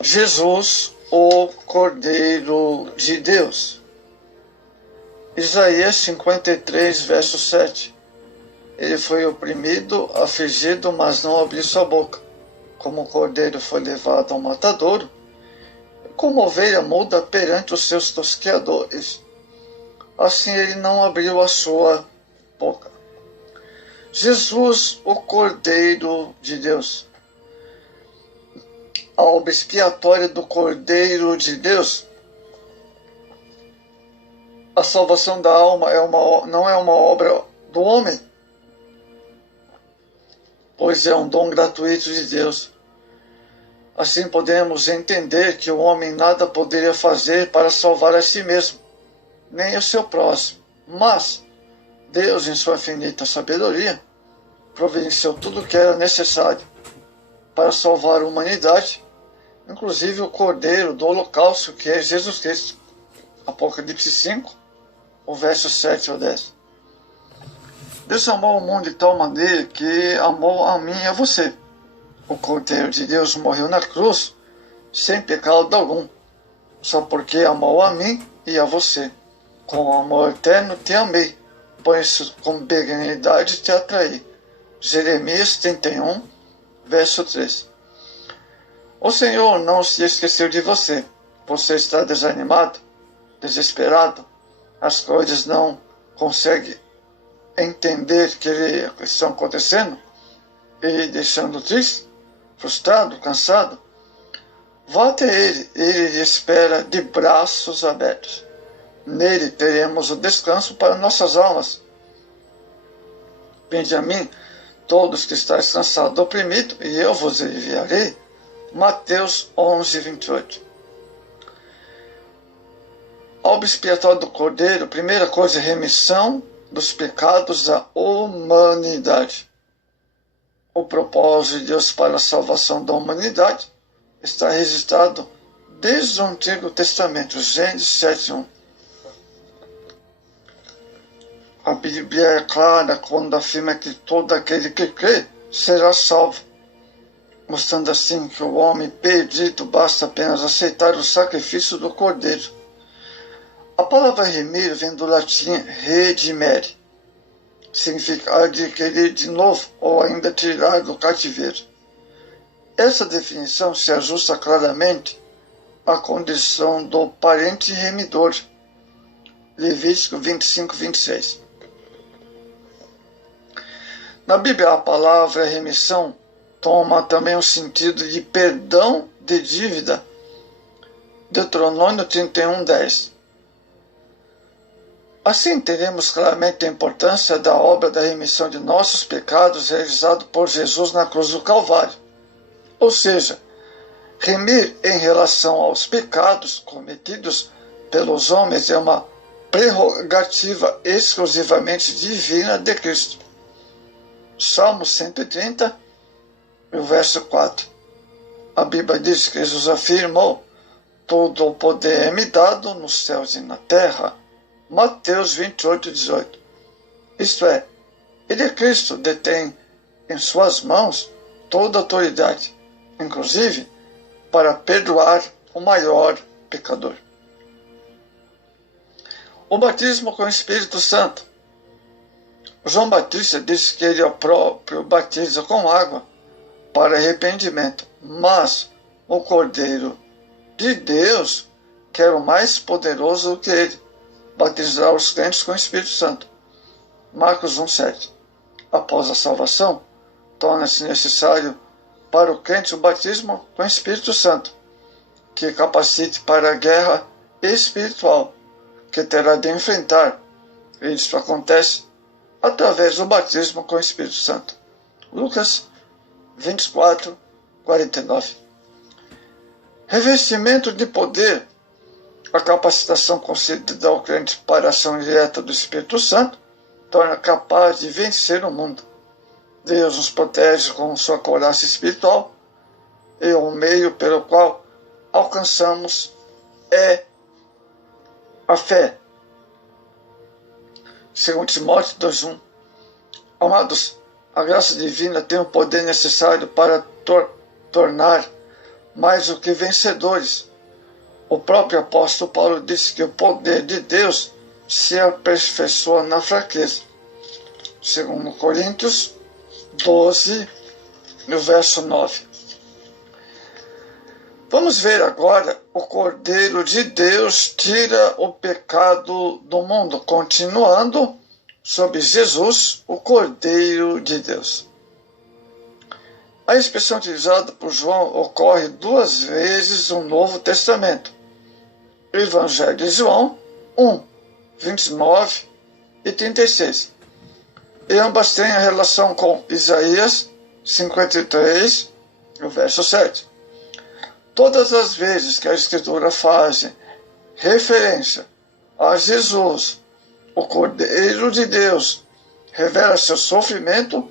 Jesus, o Cordeiro de Deus. Isaías 53, verso 7. Ele foi oprimido, afligido, mas não abriu sua boca. Como o cordeiro foi levado ao matadouro, como ovelha muda perante os seus tosqueadores, assim ele não abriu a sua boca. Jesus, o Cordeiro de Deus. A obra expiatória do Cordeiro de Deus. A salvação da alma não é uma obra do homem, pois é um dom gratuito de Deus. Assim podemos entender que o homem nada poderia fazer para salvar a si mesmo, nem o seu próximo. Mas Deus, em sua infinita sabedoria, providenciou tudo o que era necessário para salvar a humanidade, inclusive o Cordeiro do Holocausto, que é Jesus Cristo. Apocalipse 5, o verso 7 ao 10. Deus amou o mundo de tal maneira que amou a mim e a você. O Cordeiro de Deus morreu na cruz sem pecado algum, só porque amou a mim e a você. Com amor eterno te amei, pois com benignidade te atraí. Jeremias 31, verso 3. O Senhor não se esqueceu de você. Você está desanimado, desesperado, as coisas não consegue entender que estão acontecendo e deixando triste, frustrado, cansado. Vá até ele lhe espera de braços abertos. Nele teremos o descanso para nossas almas. Vinde a mim, todos que estáis cansados e oprimidos, e eu vos aliviarei. Mateus 11, 28. A obra expiatória do Cordeiro, primeira coisa, remissão dos pecados da humanidade. O propósito de Deus para a salvação da humanidade está registrado desde o Antigo Testamento, Gênesis 7:1. A Bíblia é clara quando afirma que todo aquele que crê será salvo, mostrando assim que o homem perdido basta apenas aceitar o sacrifício do Cordeiro. A palavra remir vem do latim redimere, significa adquirir de novo ou ainda tirar do cativeiro. Essa definição se ajusta claramente à condição do parente remidor, Levítico 25, 26. Na Bíblia, a palavra remissão toma também o sentido de perdão de dívida, Deuteronômio 31, 10. Assim entendemos claramente a importância da obra da remissão de nossos pecados realizado por Jesus na cruz do Calvário. Ou seja, remir em relação aos pecados cometidos pelos homens é uma prerrogativa exclusivamente divina de Cristo. Salmo 130, o verso 4. A Bíblia diz que Jesus afirmou: todo o poder é me dado nos céus e na terra. Mateus 28, 18. Isto é, ele, Cristo, detém em suas mãos toda a autoridade, inclusive para perdoar o maior pecador. O batismo com o Espírito Santo. João Batista disse que ele é o próprio batiza com água para arrependimento, mas o Cordeiro de Deus quer o mais poderoso do que ele, batizar os crentes com o Espírito Santo. Marcos 1,7. Após a salvação, torna-se necessário para o crente o batismo com o Espírito Santo, que capacite para a guerra espiritual que terá de enfrentar. E isso acontece através do batismo com o Espírito Santo. Lucas 24, 49. Revestimento de poder. A capacitação concedida ao crente para a ação direta do Espírito Santo torna capaz de vencer o mundo. Deus nos protege com sua couraça espiritual e o meio pelo qual alcançamos é a fé. 2 Timóteo 2,1. Amados, a graça divina tem o poder necessário para tornar mais do que vencedores. O próprio apóstolo Paulo disse que o poder de Deus se aperfeiçoa na fraqueza. Segundo Coríntios 12, no verso 9. Vamos ver agora o Cordeiro de Deus tira o pecado do mundo, continuando sobre Jesus, o Cordeiro de Deus. A expressão utilizada por João ocorre 2 vezes no Novo Testamento. Evangelho de João 1, 29 e 36. E ambas têm a relação com Isaías 53, no verso 7. Todas as vezes que a Escritura faz referência a Jesus, o Cordeiro de Deus, revela seu sofrimento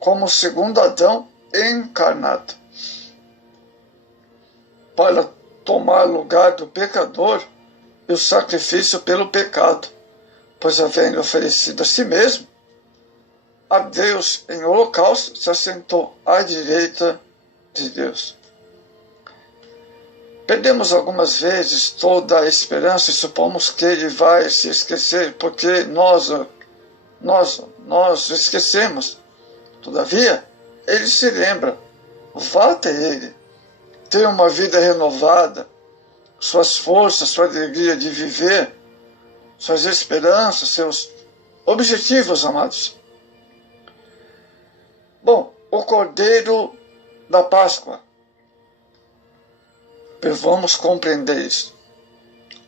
como o segundo Adão encarnado, para tomar lugar do pecador e o sacrifício pelo pecado, pois havendo oferecido a si mesmo, a Deus em holocausto, se assentou à direita de Deus. Perdemos algumas vezes toda a esperança e supomos que ele vai se esquecer, porque nós esquecemos. Todavia, ele se lembra. Vá até ele. Tenha uma vida renovada, suas forças, sua alegria de viver, suas esperanças, seus objetivos, amados. Bom, o Cordeiro da Páscoa. Vamos compreender isso.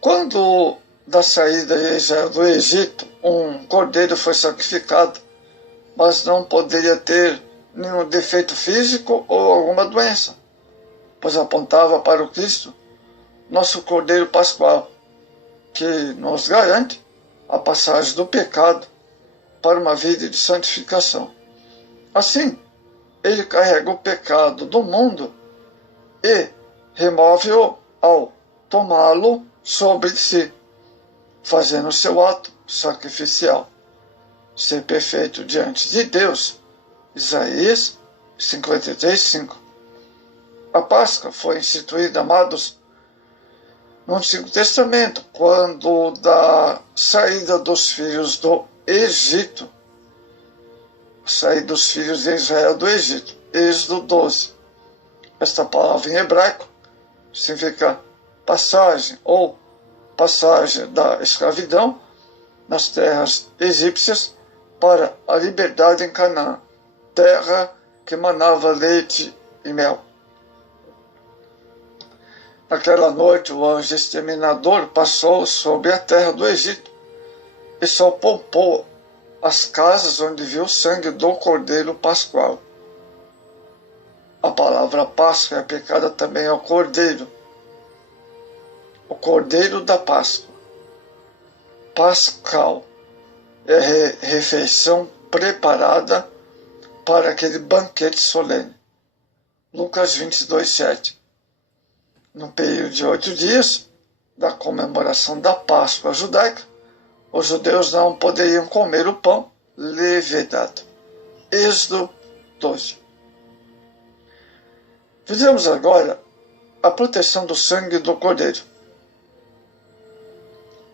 Quando da saída de Israel do Egito, um cordeiro foi sacrificado, mas não poderia ter nenhum defeito físico ou alguma doença, pois apontava para o Cristo, nosso Cordeiro Pascual, que nos garante a passagem do pecado para uma vida de santificação. Assim, ele carrega o pecado do mundo e remove-o ao tomá-lo sobre si, fazendo seu ato sacrificial. Ser perfeito diante de Deus. Isaías 53, 5. A Páscoa foi instituída, amados, no Antigo Testamento, quando da saída dos filhos do Egito, saída dos filhos de Israel do Egito, Êxodo 12. Esta palavra em hebraico significa passagem ou passagem da escravidão nas terras egípcias para a liberdade em Canaã, terra que manava leite e mel. Naquela noite, o anjo exterminador passou sobre a terra do Egito e só poupou as casas onde viu o sangue do Cordeiro Pascual. A palavra Páscoa é aplicada também ao Cordeiro, o Cordeiro da Páscoa. Pascal é a refeição preparada para aquele banquete solene. Lucas 22, 7. No período de 8 dias da comemoração da Páscoa judaica, os judeus não poderiam comer o pão levedado. Êxodo 12. Vejamos agora a proteção do sangue do Cordeiro.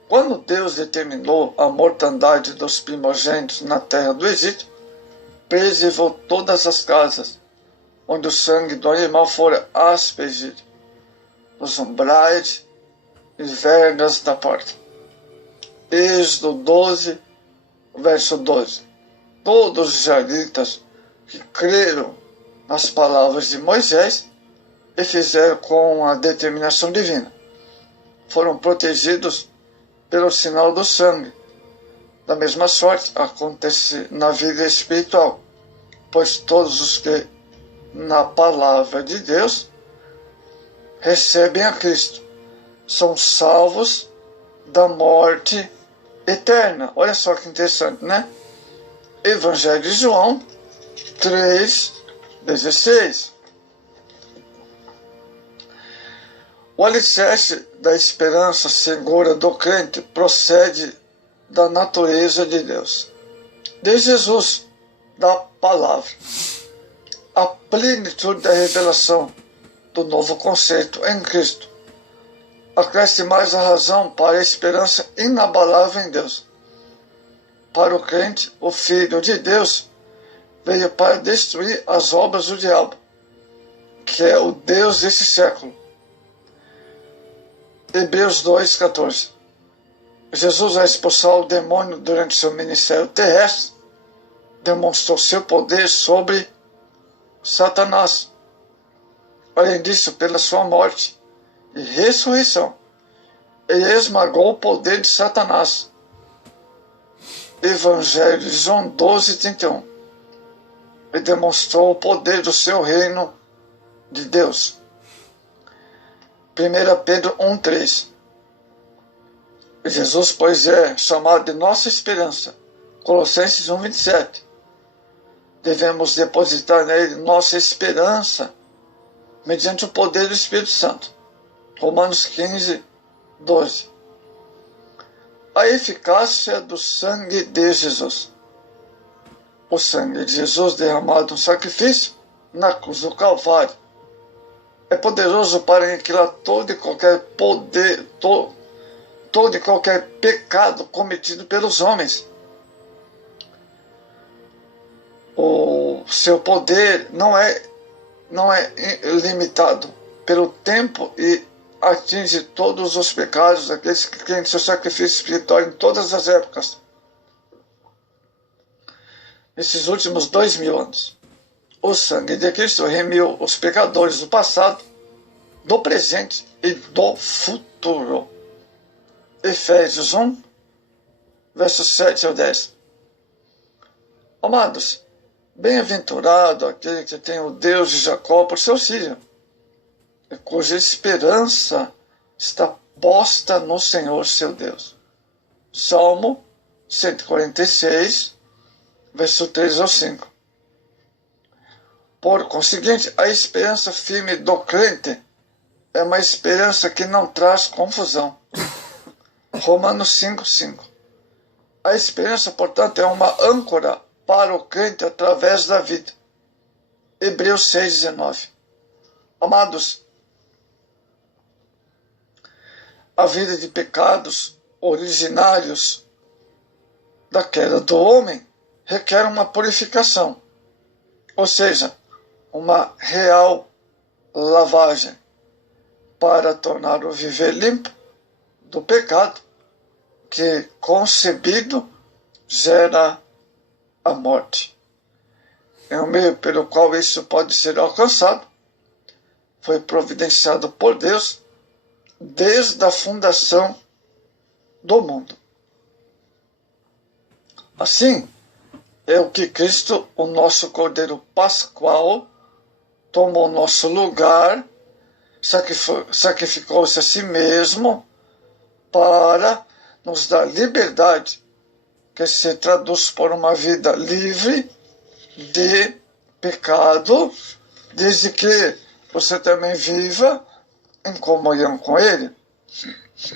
Quando Deus determinou a mortandade dos primogênitos na terra do Egito, preservou todas as casas onde o sangue do animal fora aspergido, nos umbrais e vergas da porta. Êxodo 12, verso 12. Todos os israelitas que creram nas palavras de Moisés e fizeram com a determinação divina foram protegidos pelo sinal do sangue. Da mesma sorte acontece na vida espiritual, pois todos os que na palavra de Deus recebem a Cristo são salvos da morte eterna. Olha só que interessante, né? Evangelho de João 3,16. O alicerce da esperança segura do crente procede da natureza de Deus, de Jesus, da palavra. A plenitude da revelação do novo conceito em Cristo, acresce mais a razão para a esperança inabalável em Deus. Para o crente, o Filho de Deus veio para destruir as obras do diabo, que é o Deus desse século. Hebreus 2,14. Jesus, ao expulsar o demônio durante seu ministério terrestre, demonstrou seu poder sobre Satanás. Além disso, pela sua morte e ressurreição, ele esmagou o poder de Satanás. Evangelho de João 12,31. E demonstrou o poder do seu reino de Deus. 1 Pedro 1,3. Jesus, pois, é chamado de nossa esperança. Colossenses 1,27. Devemos depositar nele nossa esperança mediante o poder do Espírito Santo. Romanos 15:12. A eficácia do sangue de Jesus. O sangue de Jesus derramado no sacrifício na cruz do Calvário é poderoso para aniquilar todo e qualquer todo e qualquer pecado cometido pelos homens. O seu poder não é limitado pelo tempo e atinge todos os pecados daqueles que creem em seu sacrifício espiritual em todas as épocas. Nesses últimos 2000 anos, o sangue de Cristo remiu os pecadores do passado, do presente e do futuro. Efésios 1, versos 7 ao 10. Amados, bem-aventurado aquele que tem o Deus de Jacó por seu auxílio, e cuja esperança está posta no Senhor seu Deus. Salmo 146, verso 3 ao 5. Por conseguinte, a esperança firme do crente é uma esperança que não traz confusão. Romanos 5:5. A esperança, portanto, é uma âncora para o crente através da vida. Hebreus 6:19. Amados, a vida de pecados originários da queda do homem requer uma purificação, ou seja, uma real lavagem, para tornar o viver limpo do pecado, que concebido gera a morte. É o meio pelo qual isso pode ser alcançado. Foi providenciado por Deus desde a fundação do mundo. Assim, é o que Cristo, o nosso Cordeiro Pascual, tomou nosso lugar, sacrificou-se a si mesmo para nos dar liberdade, que se traduz por uma vida livre de pecado, desde que você também viva em comunhão com Ele.